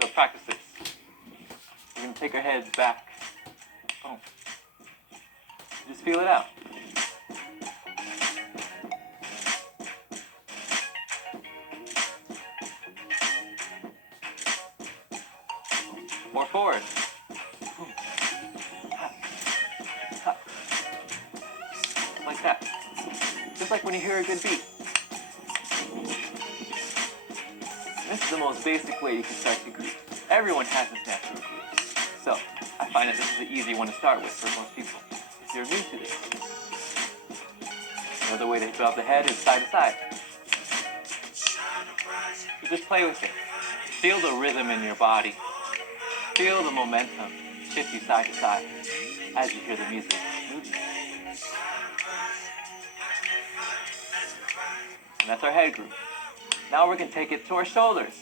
So practice this. We're going to take our heads back. Boom. Just feel it out. More forward. Boom. Ha. Ha. Like that. Just like when you hear a good beat. This is the most basic way you can start to groove. Everyone has this natural groove. So, I find that this is the easy one to start with for most people. If you're new to this. Another way to hit up the head is side to side. You just play with it. Feel the rhythm in your body. Feel the momentum shift you side to side as you hear the music move you. And that's our head groove. Now we're going to take it to our shoulders.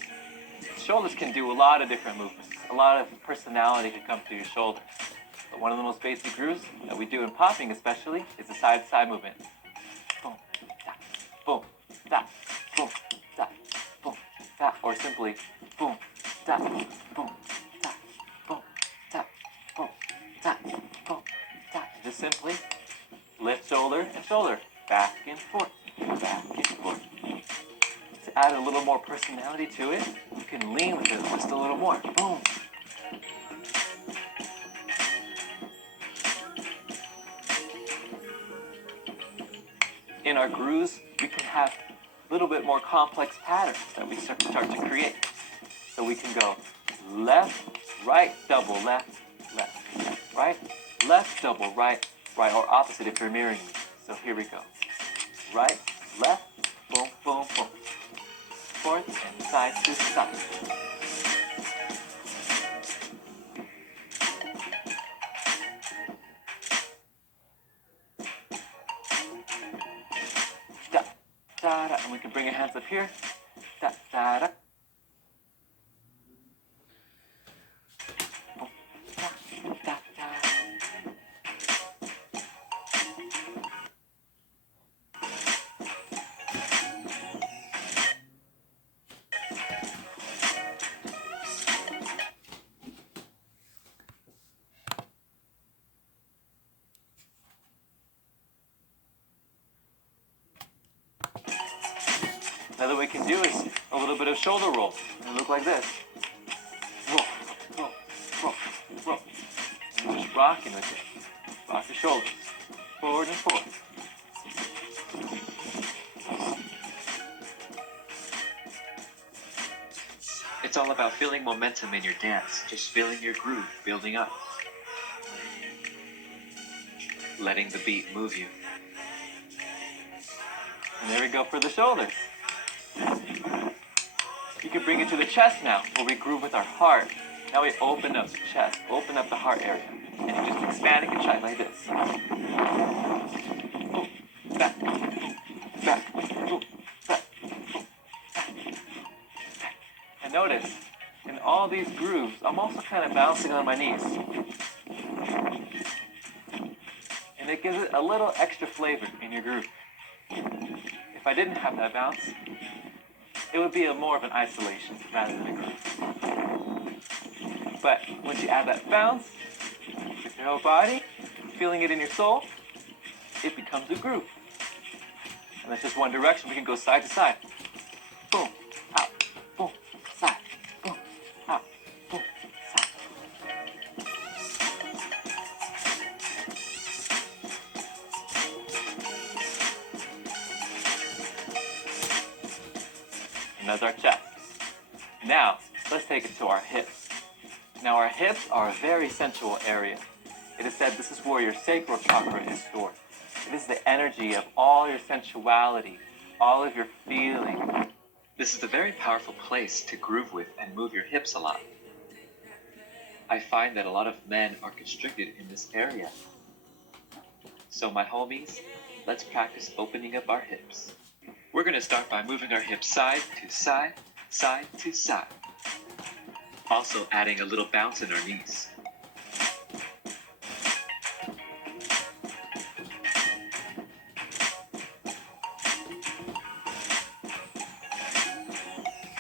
Shoulders can do a lot of different movements. A lot of personality can come through your shoulders. But one of the most basic grooves that we do in popping especially is the side-to-side movement. Boom, da, boom, da, boom, da, boom, da. Or simply, boom, da, boom, da, boom, da, boom, da, boom, da. Just simply lift shoulder and shoulder. Back and forth, back and forth. To add a little more personality to it, you can lean with it just a little more. Boom. In our grooves, we can have a little bit more complex patterns that we start to create. So we can go left, right, double, left, left, right, left, double, right, right, or opposite if you're mirroring me. So here we go. Right, left, boom, boom, boom. Forth and side to side. Da, da, da. And we can bring our hands up here. Da, da, da. Boom, da, da, da. Another way we can do is a little bit of shoulder roll. And look like this. Roll, roll, roll, roll. And you're just rocking with it. Rock your shoulders. Forward and forward. It's all about feeling momentum in your dance. Just feeling your groove building up. Letting the beat move you. And there we go for the shoulders. You can bring it to the chest now, where we groove with our heart. Now we open up the chest, open up the heart area. And you just expand and contract like this. Boom, back, boom, back, boom, back, boom, back. And notice, in all these grooves, I'm also kind of bouncing on my knees. And it gives it a little extra flavor in your groove. If I didn't have that bounce, it would be more of an isolation rather than a groove. But once you add that bounce with your whole body, feeling it in your soul, it becomes a groove. And that's just one direction. We can go side to side. Boom, out, boom, side, boom, out, boom, side. And that's our chest. Now, let's take it to our hips. Now, our hips are a very sensual area. It is said this is where your sacral chakra is stored. It is the energy of all your sensuality, all of your feeling. This is a very powerful place to groove with and move your hips a lot. I find that a lot of men are constricted in this area. So my homies, let's practice opening up our hips. We're going to start by moving our hips side to side, side to side. Also adding a little bounce in our knees.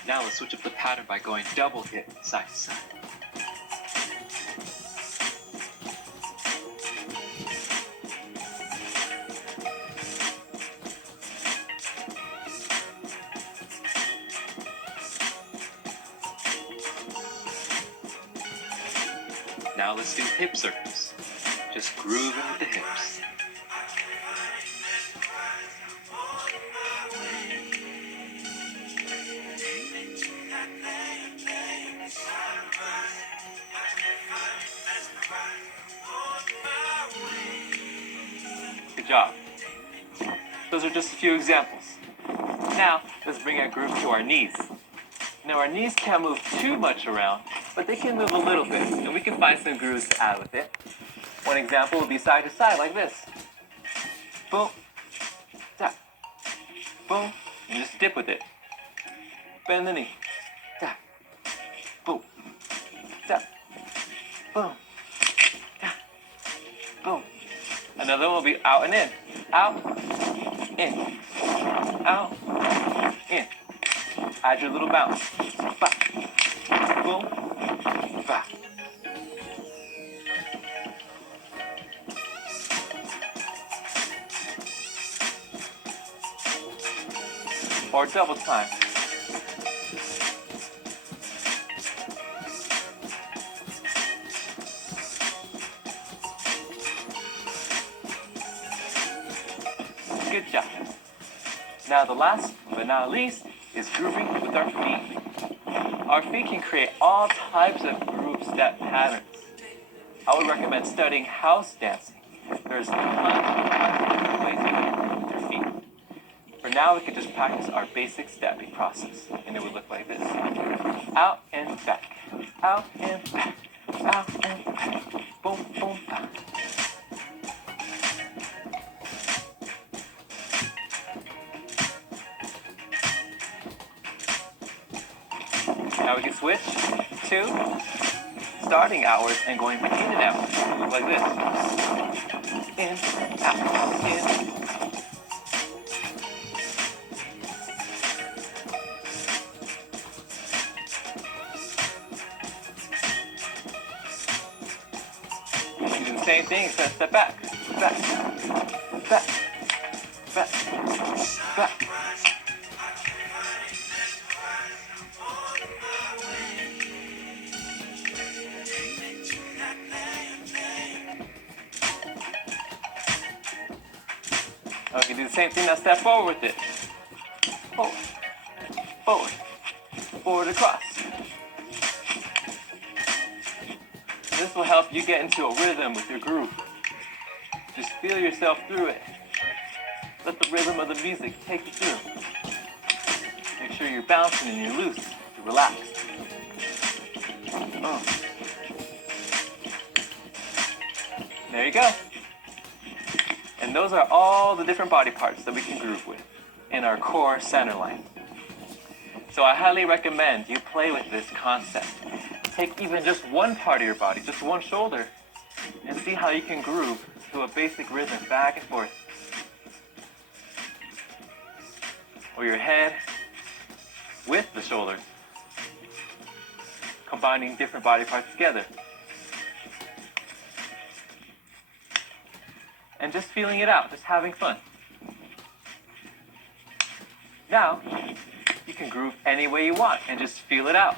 Now let's switch up the pattern by going double hip side to side. Now let's do hip circles. Just grooving with the hips. Good job. Those are just a few examples. Now, let's bring our groove to our knees. Now, our knees can't move too much around, but they can move a little bit, and we can find some grooves to add with it. One example would be side to side, like this. Boom, tap, boom, and just dip with it. Bend the knee, tap, boom, tap, boom, tap, boom. Another one will be out and in, out, in, out, in. Add your little bounce. Ba, boom, ba. Or double time. Good job. Now the last but not least is grooving with our feet. Our feet can create all types of groove step patterns. I would recommend studying house dancing. There's tons of different ways you can groove with your feet. For now, we can just practice our basic stepping process, and it would look like this. Out and back, out and back, out and back, boom, boom, back. Now we can switch to starting outwards and going in and out. Look like this. In, out, in. You can do the same thing except step back. Back, back, back, back. Now we can do the same thing, now step forward with it. Forward, forward, forward across. This will help you get into a rhythm with your groove. Just feel yourself through it. Let the rhythm of the music take you through. Make sure you're bouncing and you're loose, you're relaxed. There you go. And those are all the different body parts that we can groove with in our core center line. So I highly recommend you play with this concept. Take even just one part of your body, just one shoulder, and see how you can groove to a basic rhythm back and forth. Or your head with the shoulders, combining different body parts together. And just feeling it out, just having fun. Now, you can groove any way you want and just feel it out.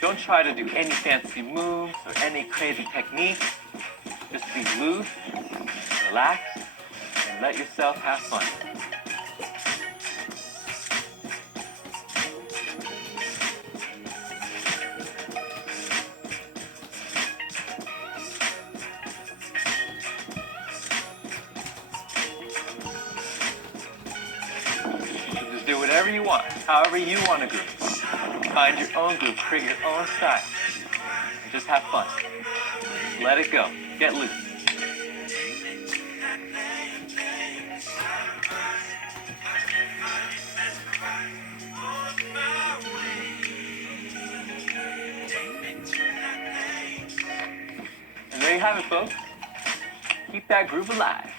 Don't try to do any fancy moves or any crazy techniques. Just be loose, relax, and let yourself have fun. Do whatever you want, however you want to groove. Find your own groove, create your own style, and just have fun. Let it go, get loose. And there you have it, folks. Keep that groove alive.